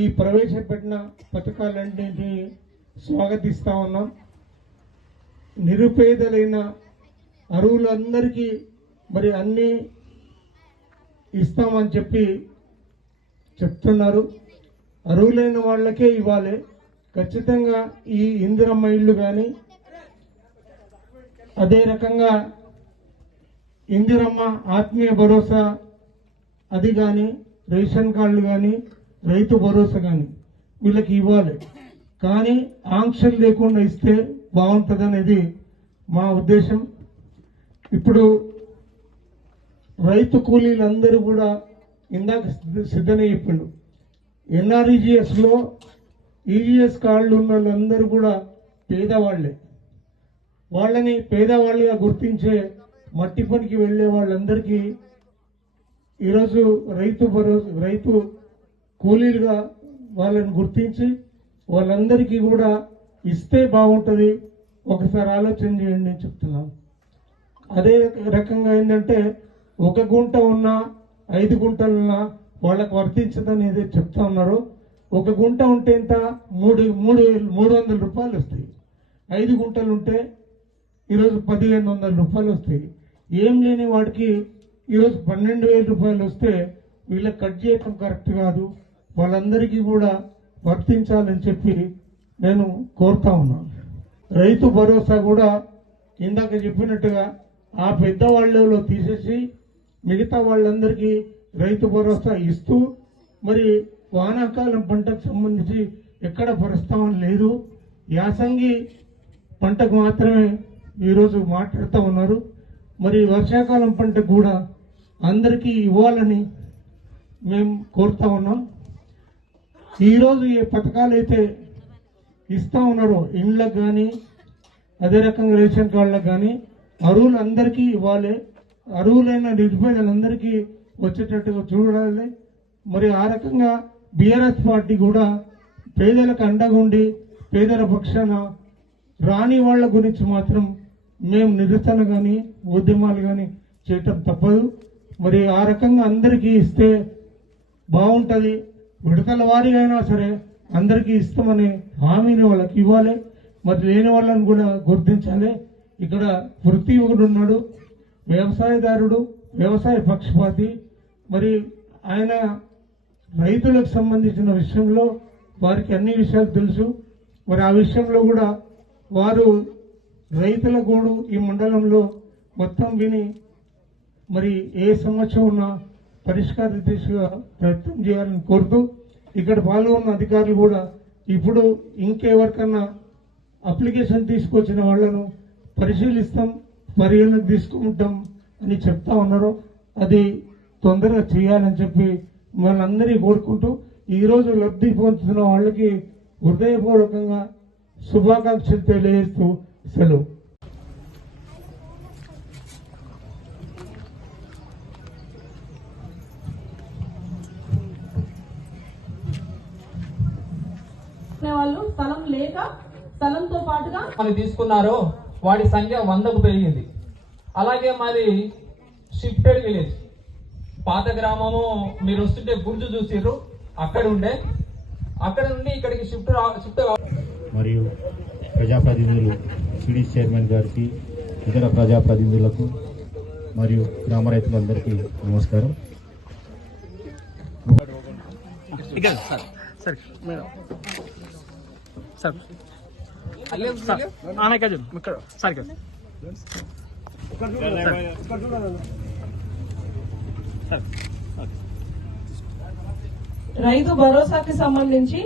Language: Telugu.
ఈ ప్రవేశపెట్టిన పథకాలన్నింటినీ స్వాగతిస్తా ఉన్నాం. నిరుపేదలైన అరువులందరికీ మరి అన్నీ ఇస్తామని చెప్పి చెప్తున్నారు. అరువులైన వాళ్ళకే ఇవ్వాలి. ఖచ్చితంగా ఈ ఇందిరమ్మ ఇల్లు కానీ అదే రకంగా ఇందిరమ్మ ఆత్మీయ భరోసా అది కానీ రేషన్ కార్డులు కానీ రైతు భరోసా కానీ వీళ్ళకి ఇవ్వాలి. కానీ ఆంక్షలు లేకుండా ఇస్తే బాగుంటుంది అనేది మా ఉద్దేశం. ఇప్పుడు రైతు కూలీలందరూ కూడా ఇందాక సిద్ధ- సిద్ధనే చెప్పిండు. ఎన్ఆర్ఈజిఎస్లో ఈజీఎస్ కార్డులు ఉన్న వాళ్ళందరూ కూడా పేదవాళ్ళే. వాళ్ళని పేదవాళ్ళుగా గుర్తించే మట్టి పనికి వెళ్ళే వాళ్ళందరికీ ఈరోజు రైతు భరోసా రైతు కూలీలుగా వాళ్ళని గుర్తించి వాళ్ళందరికీ కూడా ఇస్తే బాగుంటుంది. ఒకసారి ఆలోచన చేయండి నేను చెప్తున్నాను. అదే రకంగా ఏంటంటే ఒక గుంట ఉన్నా ఐదు గుంటలున్నా వాళ్ళకు వర్తించదని ఏదో చెప్తా ఉన్నారు. ఒక గుంట ఉంటే ఎంత? మూడు మూడు వేలు- మూడు వందల రూపాయలు వస్తాయి. ఐదు గుంటలు ఉంటే ఈరోజు పదిహేను వందల రూపాయలు వస్తాయి. ఏం లేని వాడికి ఈరోజు పన్నెండు వేల రూపాయలు వస్తే వీళ్ళకి కట్ చేయటం కరెక్ట్ కాదు. వాళ్ళందరికీ కూడా వర్తించాలని చెప్పి నేను కోరుతా ఉన్నాను. రైతు భరోసా కూడా ఇందాక చెప్పినట్టుగా ఆ పెద్ద వాళ్ళలో తీసేసి మిగతా వాళ్ళందరికీ రైతు భరోసా ఇస్తూ మరి వానాకాలం పంటకు సంబంధించి ఎక్కడ ప్రస్తావన లేదు యాసంగి పంటకు మాత్రమే ఈరోజు మాట్లాడుతూ ఉన్నారు. మరి వర్షాకాలం పంటకు కూడా అందరికీ ఇవ్వాలని మేము కోరుతా ఉన్నాం. ఈరోజు ఏ పథకాలు అయితే ఇస్తా ఉన్నారో. ఇండ్లకు కానీ అదే రకంగా రేషన్ కార్డులకు కానీ అరువులందరికీ ఇవ్వాలి. అరువులైన నిరుపేదలందరికీ వచ్చేటట్టుగా చూడాలి. మరి ఆ రకంగా బీఆర్ఎస్ పార్టీ కూడా పేదలకు అండగా ఉండి పేదల పక్షాన రాని వాళ్ళ గురించి మాత్రం మేము నిరసన కానీ ఉద్యమాలు కానీ చేయటం తప్పదు. మరి ఆ రకంగా అందరికీ ఇస్తే బాగుంటుంది. విడతల వారిగా అయినా సరే అందరికీ ఇస్తామని హామీని వాళ్ళకి ఇవ్వాలి. మరి లేని వాళ్ళని కూడా గుర్తించాలి. ఇక్కడ వృత్తి ఒకడు ఉన్నాడు వ్యవసాయదారుడు వ్యవసాయ పక్షపాతి. మరి ఆయన రైతులకు సంబంధించిన విషయంలో వారికి అన్ని విషయాలు తెలుసు. మరి ఆ విషయంలో కూడా వారు రైతుల గోడు ఈ మండలంలో మొత్తం విని మరి ఏ సంవత్సరం ఉన్నా పరిష్కార దిశగా ప్రయత్నం చేయాలని కోరుతూ ఇక్కడ పాల్గొన్న అధికారులు కూడా ఇప్పుడు ఇంకెవరికన్నా అప్లికేషన్ తీసుకొచ్చిన వాళ్ళను పరిశీలిస్తాం పరిగణనకు తీసుకుంటాం అని చెప్తా ఉన్నారు. అది తొందరగా చేయాలని చెప్పి మనందరినీ కోరుకుంటూ ఈరోజు లబ్ధి పొందుతున్న వాళ్ళకి హృదయపూర్వకంగా శుభాకాంక్షలు తెలియజేస్తూ సెలవు. వాళ్ళు స్థలం లేక స్థలంతో పాటుగా అని తీసుకున్నారో వాడి సంఖ్య వందకు పెరిగింది. అలాగే మాది షిఫ్టెడ్ విలేజ్ పాత గ్రామము మీరు వస్తుంటే గుర్జు చూసిర్రు. అక్కడ ఉండే అక్కడ నుండి ఇక్కడికి షిఫ్ట్ షిఫ్ట్ మరియు ప్రజాప్రతినిధులు సిడి చైర్మన్ గారికి ఇతర ప్రజాప్రతినిధులకు మరియు గ్రామ రైతులందరికీ నమస్కారం. అల్లెం సిగే? రైతు భరోసాకి సంబంధించి